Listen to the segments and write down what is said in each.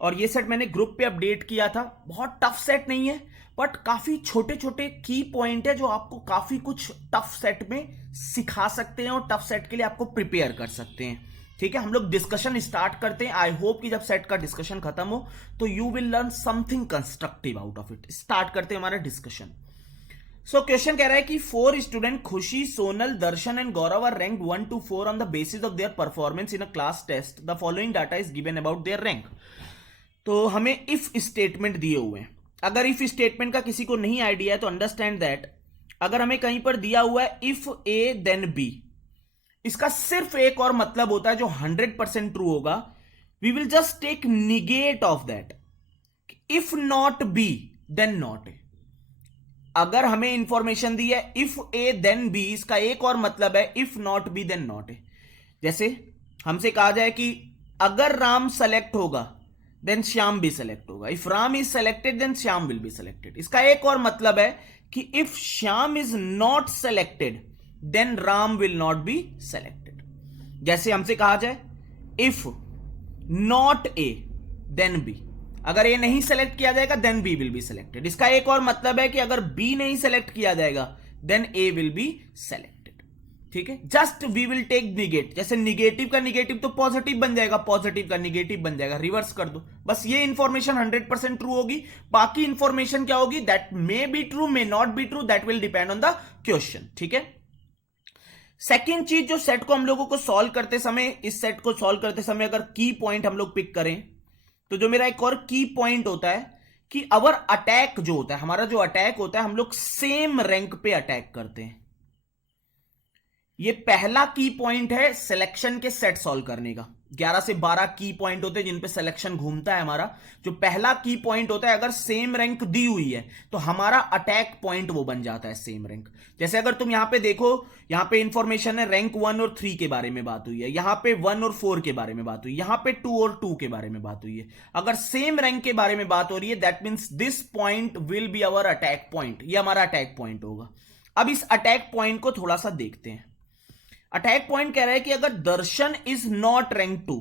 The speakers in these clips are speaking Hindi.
और ये सेट मैंने ग्रुप पे अपडेट किया था। बहुत टफ सेट नहीं है, बट काफी छोटे छोटे की पॉइंट है जो आपको काफी कुछ टफ सेट में सिखा सकते हैं और टफ सेट के लिए आपको प्रिपेयर कर सकते हैं। ठीक है, हम लोग डिस्कशन स्टार्ट करते हैं। आई होप कि जब सेट का डिस्कशन खत्म हो तो you will learn something constructive out of it. Start करते हैं हमारा डिस्कशन। सो क्वेश्चन कह रहा है कि 4 student Khushi, Sonal, Darshan and Gaurav are ranked 1 to 4 on the basis of their performance in a class test. The following data is given about their rank. तो हमें इफ स्टेटमेंट दिए हुए हैं। अगर इफ स्टेटमेंट का किसी को नहीं आइडिया है तो अंडरस्टैंड दैट, अगर हमें कहीं पर दिया हुआ है इफ ए देन बी, इसका सिर्फ एक और मतलब होता है जो 100% ट्रू होगा। We will just take negate of that. If not B then not A. अगर हमें इंफॉर्मेशन दी है इफ ए देन बी, इसका एक और मतलब है if not B then not A. जैसे हमसे कहा जाए कि अगर राम सेलेक्ट होगा देन श्याम भी सेलेक्ट होगा। If Ram is selected then Shyam will be selected. इसका एक और मतलब है कि if Shyam is not selected then Ram will not be selected. जैसे हमसे कहा जाए if not A then B, अगर ए नहीं सेलेक्ट किया जाएगा then B will be selected. इसका एक और मतलब है कि अगर बी नहीं सेलेक्ट किया जाएगा then A will be selected. ठीक है, just we will take negate. जैसे निगेटिव का निगेटिव तो पॉजिटिव बन जाएगा, पॉजिटिव का निगेटिव बन जाएगा, रिवर्स कर दो। बस ये इंफॉर्मेशन 100% ट्रू होगी। बाकी इंफॉर्मेशन क्या होगी, that may be true, may not be true, that will depend on the question. ठीक है, सेकेंड चीज जो सेट को हम लोगों को सॉल्व करते समय, इस सेट को सॉल्व करते समय अगर की पॉइंट हम लोग पिक करें तो जो मेरा एक और की पॉइंट होता है कि अवर अटैक जो होता है, हमारा जो अटैक होता है, हम लोग सेम रैंक पे अटैक करते हैं। ये पहला की पॉइंट है सिलेक्शन के सेट सॉल्व करने का। 11 से 12 की पॉइंट होते हैं जिन पे सिलेक्शन घूमता है हमारा। जो पहला की पॉइंट होता है, अगर सेम रैंक दी हुई है तो हमारा अटैक पॉइंट वो बन जाता है सेम रैंक। जैसे अगर तुम यहां पे देखो, यहां पे इंफॉर्मेशन है रैंक 1 और 3 के बारे में बात हुई है, यहां पे 1 और 4 के बारे में बात हुई है, यहां पे 2 और 2 के बारे में बात हुई है। अगर सेम रैंक के बारे में बात हो रही है that means this point will be our attack point. ये हमारा अटैक पॉइंट होगा। अब इस अटैक पॉइंट को थोड़ा सा देखते हैं। अटैक पॉइंट कह रहा है कि अगर Darshan is not rank 2,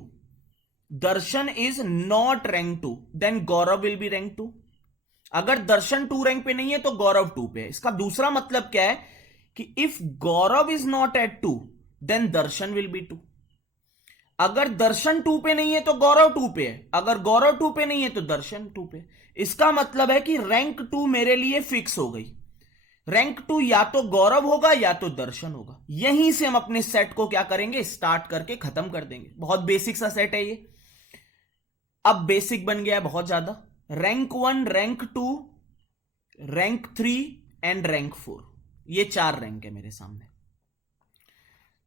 Darshan is not rank 2 then Gaurav will be rank 2। अगर दर्शन 2 रैंक पे नहीं है तो गौरव 2 पे है। इसका दूसरा मतलब क्या है कि if Gaurav is not at 2 then Darshan will be 2। अगर दर्शन 2 पे नहीं है तो गौरव 2 पे है, अगर गौरव 2 पे नहीं है तो दर्शन 2 पे। इसका मतलब है कि रैंक 2 मेरे लिए फिक्स हो गई। रैंक 2 या तो गौरव होगा या तो दर्शन होगा। यहीं से हम अपने सेट को क्या करेंगे, स्टार्ट करके खत्म कर देंगे। बहुत बेसिक सा सेट है ये। अब बेसिक बन गया है बहुत ज्यादा। Rank 1, rank 2, rank 3 and rank 4, ये 4 रैंक है मेरे सामने।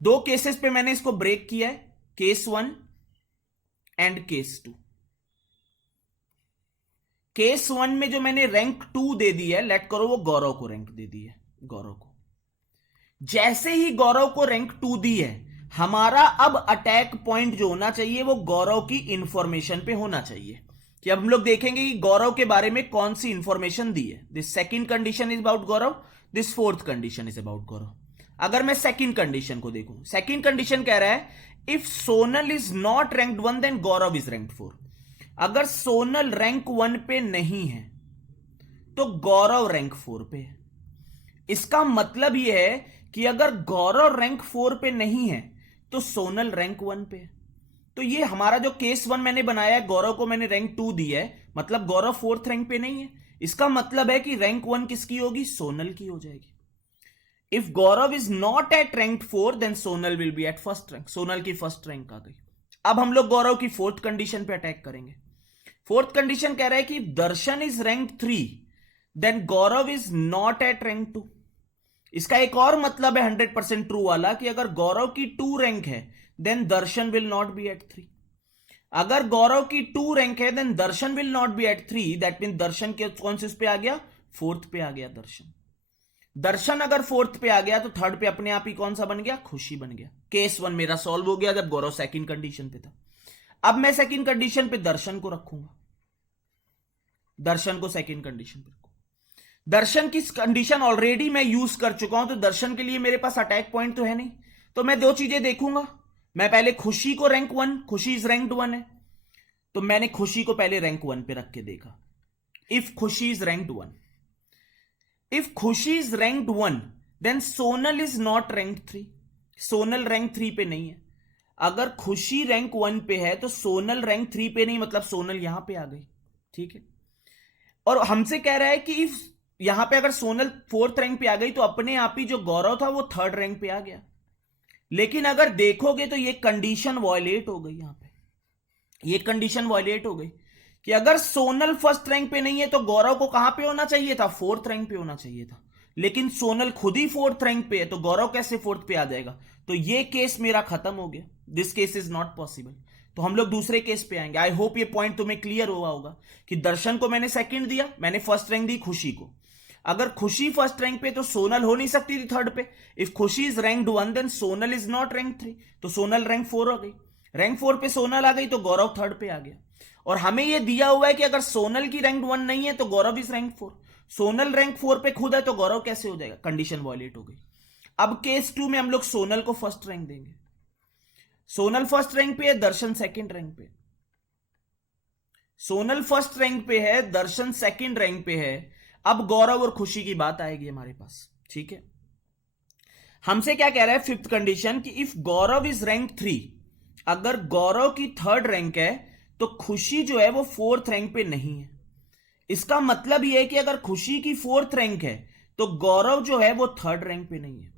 2 केसेस पे मैंने इसको ब्रेक किया है, केस 1 एंड केस 2। केस 1 में जो मैंने रैंक 2 दे दी है, लेट करो वो गौरव को रैंक दे दी है। गौरव को जैसे ही गौरव को रैंक 2 दी है, हमारा अब अटैक पॉइंट जो होना चाहिए वो गौरव की इंफॉर्मेशन पे होना चाहिए। कि अब हम लोग देखेंगे कि गौरव के बारे में कौन सी इंफॉर्मेशन दी है। This second condition is about Gaurav, this fourth condition is about Gaurav. अगर मैं सेकंड कंडीशन को देखूं, सेकंड कंडीशन कह रहा है if Sonal is not ranked 1 then Gaurav is ranked 4। अगर सोनल रैंक 1 पे नहीं है तो गौरव रैंक 4 पे है। इसका मतलब यह है कि अगर गौरव रैंक 4 पे नहीं है तो सोनल रैंक 1 पे है। तो ये हमारा जो केस 1 मैंने बनाया है, गौरव को मैंने रैंक 2 दी है, मतलब गौरव 4th रैंक पे नहीं है। इसका मतलब है कि रैंक 1 किसकी होगी, सोनल की हो जाएगी। If Gaurav is not at rank 4 then Sonal will be at first rank. Sonal की फर्स्ट रैंक आ गई। अब हम लोग गौरव की 4th कंडीशन पे अटैक करेंगे। 4th कंडीशन कह रहा है कि Darshan is rank 3 then Gaurav is not at rank 2। इसका एक और मतलब है 100% ट्रू वाला कि अगर गौरव की 2 रैंक है then Darshan will not be at 3। अगर गौरव की 2 रैंक है then Darshan will not be at 3। That mean Darshan के कौन से पे आ गया, 4th पे आ गया दर्शन। दर्शन अगर 4th पे आ गया तो 3rd पे अपने आप ही कौन सा बन गया, खुशी बन गया। केस 1 मेरा सॉल्व हो गया जब गौरव सेकंड कंडीशन पे था। अब मैं सेकंड कंडीशन पे दर्शन को रखूंगा, दर्शन को सेकंड कंडीशन पे रखूंगा। दर्शन की कंडीशन ऑलरेडी मैं यूज कर चुका हूं, तो दर्शन के लिए मेरे पास अटैक पॉइंट तो है नहीं। तो मैं 2 चीजें देखूंगा। मैं पहले खुशी को रैंक 1, खुशी इज रैंक्ड 1 है, तो मैंने खुशी को पहले रैंक 1 पे रख के देखा। If Khushi is ranked 1, if Khushi is ranked 1, then Sonal is not rank 3। Sonal rank 3 पे नहीं है। अगर खुशी रैंक 1 पे है तो सोनल रैंक 3 पे नहीं, मतलब सोनल यहां पे आ गई। ठीक है, और हमसे कह रहा है कि इफ यहां पे अगर सोनल 4th रैंक पे आ गई तो अपने आप ही जो गौरव था वो 3rd रैंक पे आ गया। लेकिन अगर देखोगे तो ये कंडीशन वॉयलेट हो गई। यहां पे ये कंडीशन वॉयलेट हो गई कि अगर सोनल 1st रैंक पे नहीं है तो गौरव को कहां पे होना चाहिए था? 4th रैंक पे होना चाहिए था। लेकिन सोनल खुद ही 4th रैंक पे है, तो गौरव कैसे 4th पे आ जाएगा? तो ये केस मेरा खत्म हो गया। This case is not possible. तो हम लोग दूसरे केस पे आएंगे। आई होप ये पॉइंट तुम्हें क्लियर हुआ होगा कि दर्शन को मैंने 2nd दिया, मैंने 1st रैंक दी खुशी को। अगर खुशी 1st रैंक पे तो सोनल हो नहीं सकती थी 3rd पे। If Khushi is ranked 1, then Sonal is not rank 3, तो सोनल रैंक 4 हो गई। रैंक 4 पे सोनल आ गई तो गौरव 3rd पे आ गया। और हमें यह दिया हुआ है कि अगर सोनल की रैंक 1 नहीं है तो गौरव इज रैंक 4। सोनल रैंक 4 पे खुद है तो गौरव कैसे हो जाएगा? कंडीशन वॉयलेट हो गई। अब केस 2 में हम लोग सोनल को 1st रैंक देंगे। सोनल 1st रैंक पे है, दर्शन 2nd रैंक पे। सोनल 1st रैंक पे है, दर्शन 2nd रैंक पे है। अब गौरव और खुशी की बात आएगी हमारे पास। ठीक है, हमसे क्या कह रहा है 5th कंडीशन कि इफ गौरव इज रैंक 3, अगर गौरव की 3rd रैंक है तो खुशी जो है वो 4th रैंक पे नहीं है। इसका मतलब यह है कि अगर खुशी की 4th रैंक है तो गौरव जो है वो 3rd रैंक पे नहीं है।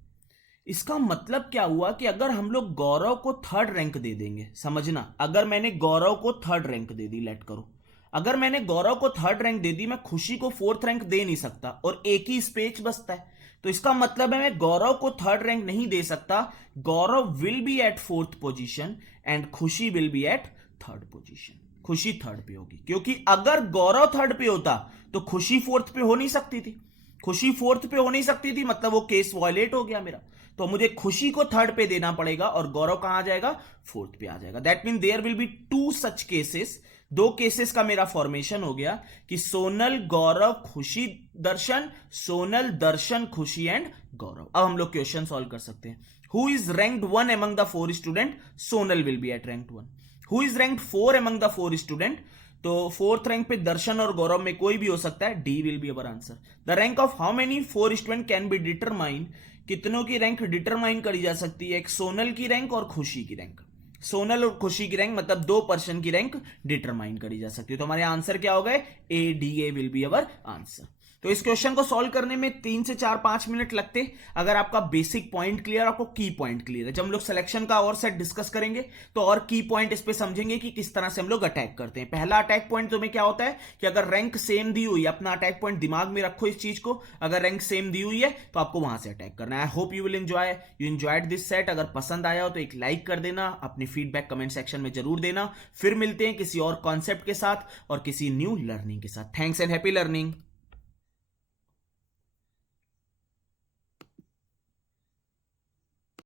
इसका मतलब क्या हुआ कि अगर हम लोग गौरव को 3rd रैंक दे देंगे, समझना, अगर मैंने गौरव को 3rd रैंक दे दी, लेट करो, अगर मैंने गौरव को 3rd रैंक दे दी, मैं खुशी को 4th रैंक दे नहीं सकता और एक ही स्पेस बचता है। तो इसका मतलब है मैं गौरव को 3rd रैंक नहीं दे सकता। Gaurav will be at 4th position and Khushi will be at 3rd position. Khushi 3rd पे होगी, क्योंकि अगर गौरव 3rd पे होता तो खुशी 4th पे हो नहीं सकती थी। खुशी 4th पे हो नहीं सकती थी, मतलब वो केस वॉयलेट हो गया मेरा। तो मुझे खुशी को 3rd पे देना पड़ेगा और गौरव कहां आ जाएगा? 4th पे आ जाएगा। That mean there will be 2 such cases. 2 cases का मेरा फॉर्मेशन हो गया कि सोनल गौरव खुशी दर्शन, सोनल दर्शन खुशी एंड गौरव। अब हम लोग क्वेश्चन सॉल्व कर सकते हैं। Who is ranked 1 among the 4 student? Sonal will be at rank 1। Who is ranked 4 among the 4 student? तो 4th रैंक पे दर्शन और गौरव में कोई भी हो सकता है। D will be our answer. The rank of how many 4 student can be determine? कितनों की रैंक डिटरमाइन करी जा सकती है? एक सोनल की रैंक और खुशी की रैंक। सोनल और खुशी की रैंक मतलब 2 पर्सन की रैंक डिटरमाइन करी जा सकती है। तो हमारे आंसर क्या हो गए? A D A will be our answer. तो इस क्वेश्चन को सॉल्व करने में 3 से 4-5 मिनट लगते अगर आपका बेसिक पॉइंट क्लियर, आपको की पॉइंट क्लियर है। जब हम लोग सिलेक्शन का और सेट डिस्कस करेंगे तो और की पॉइंट इस पे समझेंगे कि किस तरह से हम लोग अटैक करते हैं। पहला अटैक पॉइंट तुम्हें क्या होता है कि अगर रैंक सेम दी हुई, अपना अटैक पॉइंट दिमाग में रखो इस चीज को, अगर रैंक सेम दी हुई है तो आपको वहां से अटैक करना है। I hope you will enjoyed this set. अगर पसंद आया हो तो एक लाइक कर देना, अपनी फीडबैक कमेंट सेक्शन में जरूर देना। फिर मिलते हैं किसी और कॉन्सेप्ट के साथ और किसी न्यू लर्निंग के साथ। Thanks and happy learning.